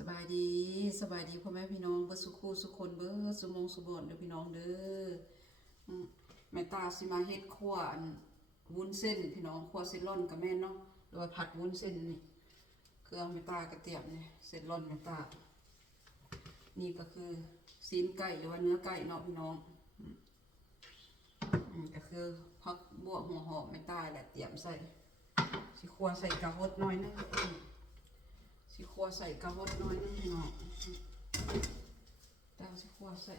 สบายดีสบายดีพ่อแม่พี่น้องเบิดสุขูสุคนเบิดสุมงสุบอนเด้อพี่น้องเด้อแม่ตาสิมาเฮ็ดขั่ววุ้นเส้นพี่น้องขั่วเส้นร่อนกับแม่เนาะหรือว่าผัดวุ้นเส้นนี่เครื่องแม่ตากระเทียมนี่เส้นร่อนแม่ตานี่ก็คือซีนไก่หรือว่าเนื้อไก่เนาะพี่น้องก็คือผักบวกหัวหอมแม่ตาแหละเตรียมใส่สิขั่วใส่กระหดน้อยนึงสิขั่วใส่กระหดน้อยนึงพี่น้องตั้งสิขั่วใส่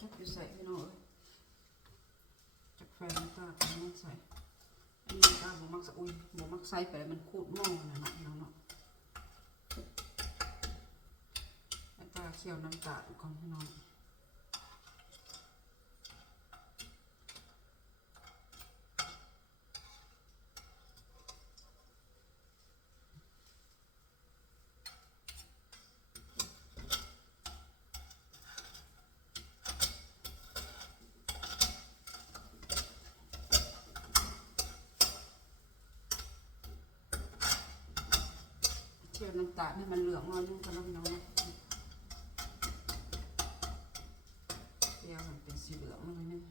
จักอยู่ใส่พี่น้องจักแฟนตาไปน้องใส่อันนี้ตาบ่มักใส่บ่มักใส่ไปมันขูดหม้อนะเนาะพี่น้องเนาะตาเคี่ยวน้ำตาลก่อนพี่น้องเคี่ยวน้ำตาลให้มันเหลืองน้อยนึงก่อนนะพี่น้องนะเคี่ยวมันเป็นสีเหลืองน้อยนึง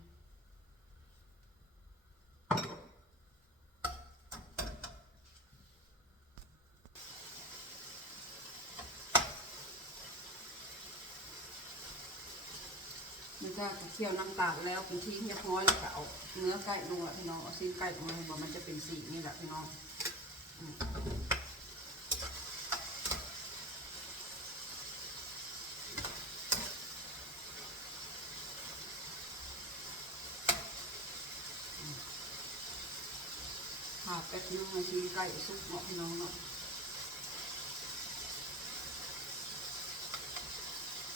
มันก็เคี่ยวน้ำตาลแล้วเป็นที่เรียบร้อยแล้วก็เอาเนื้อไก่ลงละพี่น้องเอาซีนไก่ลงมาว่ามันจะเป็นสีนี่แหละพี่น้องแป๊บนึงให้ซีนไก่สุกเนาะพี่น้องเนาะ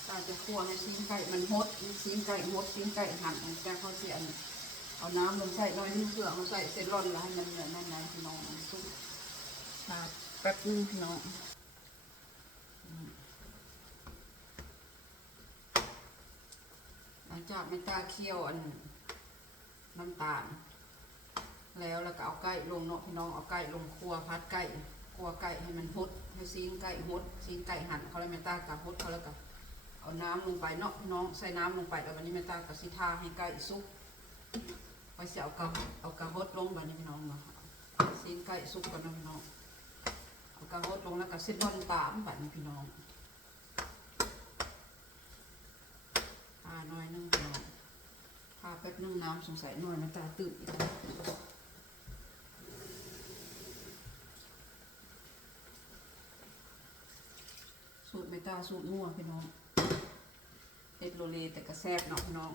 ตาจะคั่วให้ซีนไก่มันฮดซีนไก่ฮดซีนไก่หั่นแต่เขาเสียเอาน้ำลงใส่น้อยนึงเพื่อเอาใส่เส้นร่อนแล้วให้มันเหมือนนั่นนะพี่น้องมันสุกแป๊บนึงพี่น้องหลังจากไม่ตาเคี่ยวน้ำตาลแล้วก็เอาไก่ลงเนาะพี่น้องเอาไก่ลงคั่วพัดไก่คั่วไก่ให้มันฮดให้ซีนไก่ฮดซีนไก่หั่นเขาเลยแม่ตากับฮดเขาแล้วก็เอาน้ำลงไปเนาะพี่น้องใส่น้ำลงไปแล้ววันนี้แม่ตากับสิทาให้ไก่สุกไปเสียเอากระฮดลงวันนี้พี่น้องเนาะซีนไก่สุกกันนะพี่น้องเอากระฮดลงแล้วก็เส้นบอลตามบัดนี้พี่น้องน้อยนึงพี่น้องพาแป๊บนึงน้ำสงสัยน้อยแม่ตาตื่นอีกสูตรเมตาสูตรนัวพี่น้องเอ็ดโรเลแต่กระแซบเนาะพี่น้อง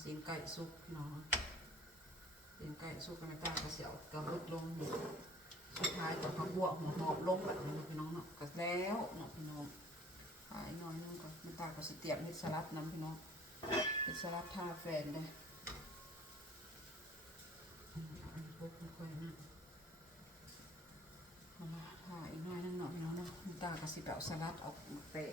ซีนไก่สุกพี่น้องซีนไก่สุกเมตากระเสียวกระลดลงสุดท้ายก็ผักบวกหัวหอมลงแบบนี้พี่น้องเนาะกระแล้วเนาะพี่น้องหายน้อยนึงก่อนเมตากระสิเตรียมเห็ดสลัดน้ำพี่น้องเห็ดสลัดท่าแฟนเลยพวกค่อยๆนะหายน้อยนึงเนาะพี่น้องเนาะตากระสิเอาสลัดออกแปะ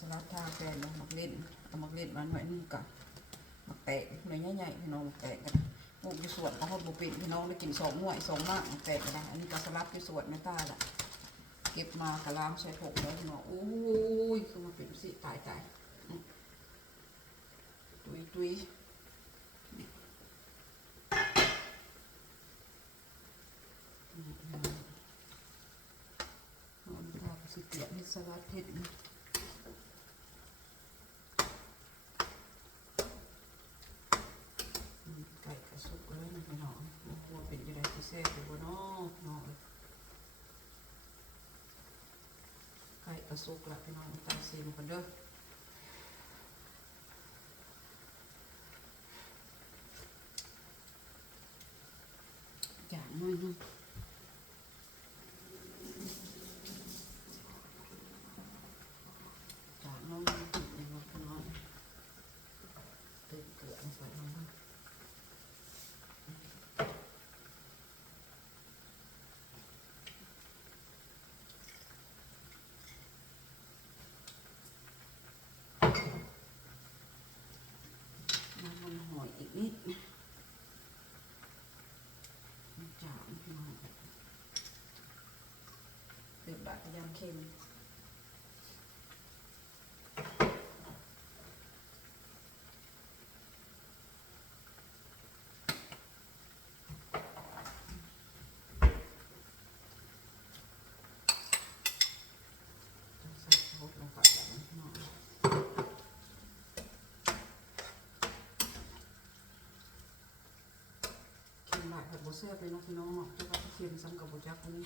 สลัดท่าแฟนมักเล่นเอามักเล่นมาหน่อยนึงกับมักแตะหน่อยใหญ่ๆพี่น้องแตะกัน ปลูกอยู่สวนก็ฮอดบุปินพี่น้องได้กิน2 หน่วย2 มากแตกนะอันนี้ก็สลับอยู่สวนไม่ตายละเก็บมากระล้างใส่ผงแล้วพี่น้องโอ้ยคือมาเป็นสิตายตุยนอนตาสิเปียกนี่สลัดเผ็ดนะไก่กระสุกเลยนะพี่น้องหัวเป็นยังไงที่แซ่บอยู่บนนอกไก่กระสุกละพี่น้องตาเสียมกันเด้ออย่างน้อยนึงจากน้องติดเลยพี่น้องติดเกลือใส่ลงไปหอยอีกนิดจางพี่น้องเดือดแบบยำเค็มใส่โคตรลงไปแบบนี้พี่น้องหลายผัดโบเซ่ไปน้องพี่น้องเนาะจะว่าเค็มซ้ำกับโบจักนี้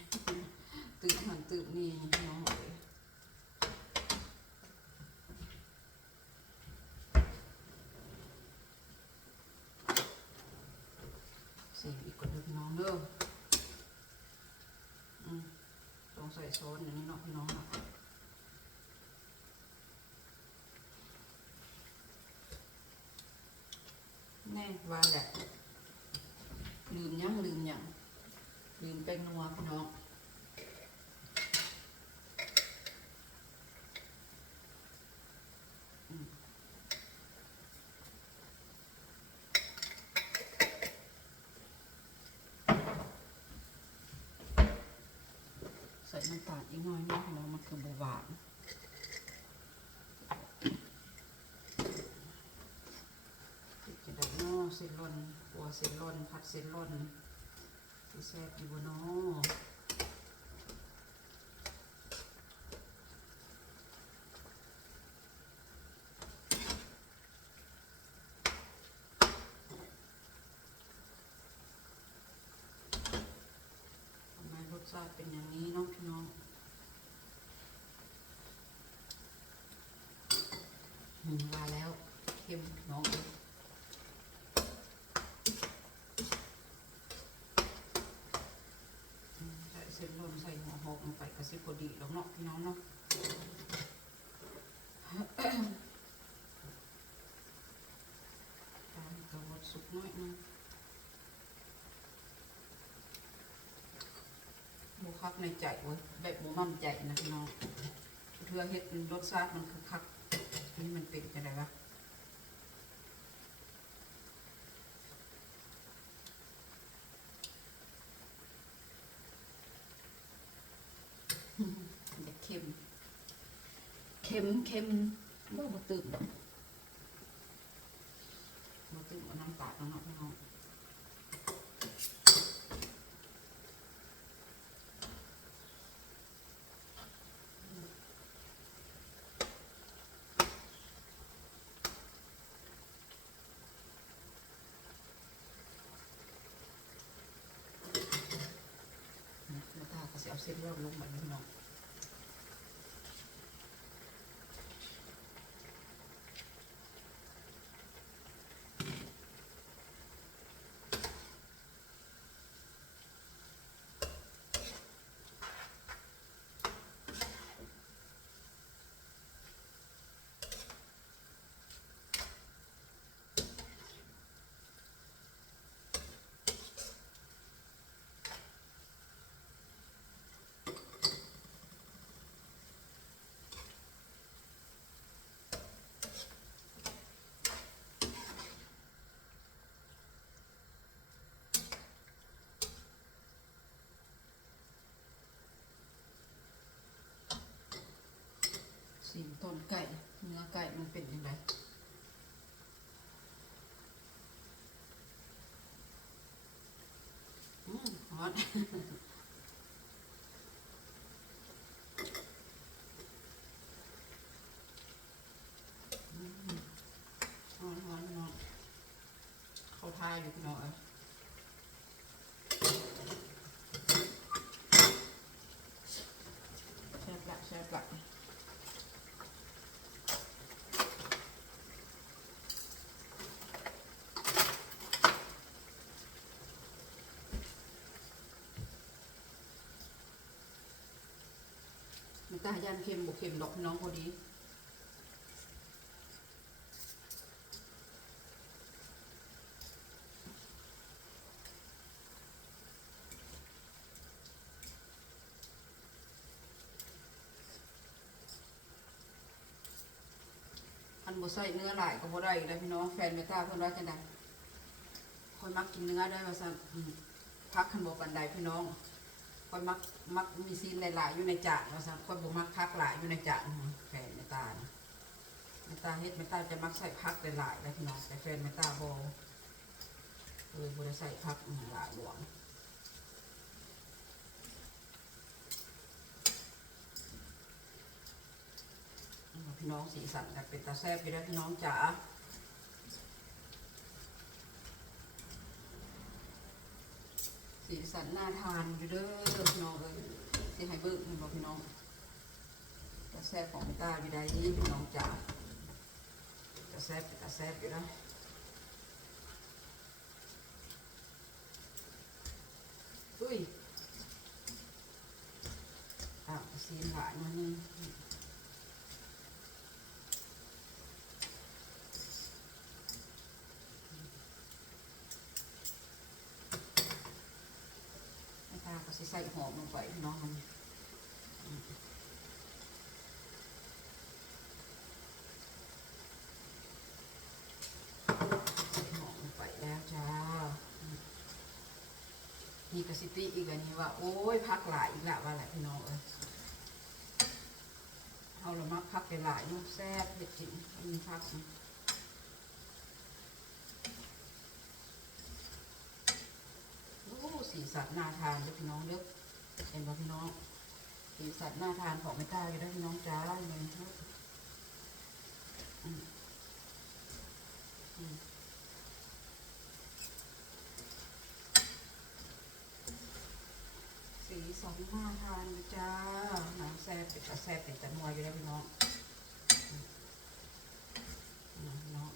ตื่นหันตื่นนี่พี่น้องเลยใส่อีกคนเดียวพี่น้องเด้อต้องใส่ซอสอย่างนี้เนาะพี่น้องเนาะแน่ว่าแหละลืมยังลืมแป้งนัวพี่น้องใส่น้ำตาลอีกหน่อยนะพี่น้องมันคือหวานจะได้เนาะเส้นร่อนหัวเส้นร่อนผัดเส้นร่อนที่แซ่บอยู่เนาะรสชาติเป็นอย่างนี้เนาะพี่น้องมาแล้วเค็มน้องใส่เส้นลมใส่หัวหอมลงไปกระซิบพอดีแล้วเนาะพี่น้องเนาะตามกระวดสุกน้อยนึงบุคักในใจเว้ยแบบบุมั่นใจนะพี่น้องเพื่อเฮ็ดรสชาติมันคือคักนี่มันเป็นอะไรวะเด็กเค็มบ่ตื่นดอกบ่ตื่นเอาน้ำตาลเนาะพี่น้องแล้วถ้าก็จะเอาเส้นเลือดลงแบบนี้เนาะ ต้นไก่เนื้อไก่มันเป็นยังไงฮอตฮอตเขาทาอยู่พี่น้องแซ่บละแซ่บละมันตาย่านเค็มบุกเค็มดอกพี่น้องพอดีอันบ่ใส่เนื้อหลายก็บ่ได้อีกแล้วพี่น้องแฟนเมตาเพิ่นว่าจังได๋คอยมักกินเนื้อได้ว่าซั่นพักคันบ่ปานใดพี่น้องคอยมักมีซีนหลายๆอยู่ในจานว่าซั่นคอยบ่มักพักหลายอยู่ในจานแฟนเมตานะเมตาเฮ็ดเมตาจะมักใส่พักหลายๆแล้วพี่น้องแต่แฟนเมตาบ่บ่ได้ใส่พักหลายหลวงพี่น้องสีสันกับเป็นตาแซ่บอยู่แล้วพี่น้องจ๋าสีสันน่าทานอยู่เด้อพี่น้องสิให้เบิ่งบอกพี่น้องตาแซ่บของตาอยู่ได้นี่พี่น้องจ๋าตาแซ่บอยู่นะอุ้ยสีหวานมันนี่ก็ใส่หอมลงไปน้องมันใส่หอมลงไปแล้วจ้านี่กระสิตีอีกอันนี้ว่าโอ้ยพักหลายอีกละว่าแหละพี่น้องเอาละมักพักไปหลายนุ่มแซ่บเผ็ดจริงมีพักสีสันน่าทานเลยพี่น้องเยอะเห็นป่ะพี่น้องสีสันน่าทานของไม่ต้าอยู่ได้พี่น้องจ้าเลยครับสีสันน่าทานจ้าน้ำแซ่บเป็นตะแซ่บเป็นตะนัวอยู่ได้พี่น้องน้อง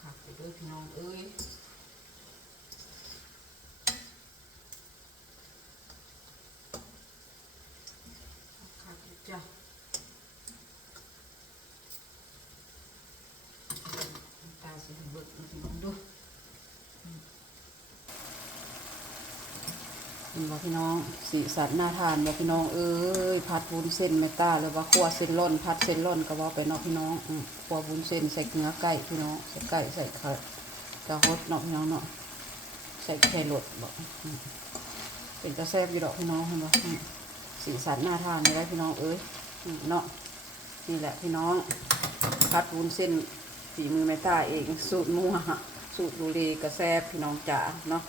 ขับไปด้วยพี่น้องจ้ะตาสีเบิกพี่น้องดูเห็นว่าพี่น้องสีสันน่าทานว่าพี่น้องผัดวุ้นเส้นเมตาหรือว่าคั่วเส้นร่อนผัดเส้นร่อนก็ว่าไปเนาะพี่น้องคั่ววุ้นเส้นใส่เนื้อไก่พี่น้องใส่ไก่ใส่ไข่กระฮดเนาะพี่น้องเนาะใส่แครอทบอกเป็นกระแซบอยู่ดอกพี่น้องเห็นว่าสีสันน่าทานเลยพี่น้องเนาะนี่แหละพี่น้องผัดวุ้นเส้นฝีมือแม่ต้าเองสูตรมั่วสูตรดูรีกระแซบพี่น้องจ๋าเนาะ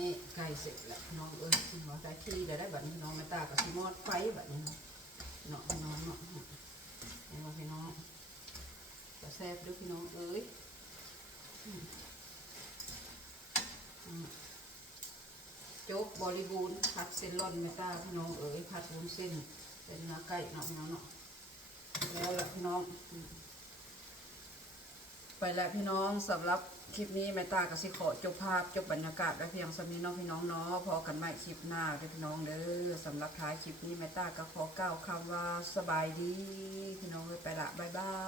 นี่ไก่เสร็จแล้วพี่น้องหัวไก่ที่ได้แบบนี้พี่น้องแม่ต้ากับซีมอดไฟแบบนี้เนาะพี่น้องเนาะเห็นว่าพี่น้องกระแซบด้วยพี่น้องโจ๊กบริบูรณ์ผัดเส้นร่อนเมตาพี่น้องผัดวุ้นเส้นเป็นเนื้อไก่เนาะพี่น้องเนาะแล้วแหละพี่น้องไปแล้วพี่น้องสำหรับคลิปนี้แม่ตาก็สิขอจบภาพจบบรรยากาศไว้เพียงสำนี้น้องพี่น้องเนาะพอกันใหม่คลิปหน้าด้วยพี่น้องเด้อสำหรับท้ายคลิปนี้แม่ตาก็ขอกล่าวคำว่าสบายดีพี่น้องไปละบ๊ายบาย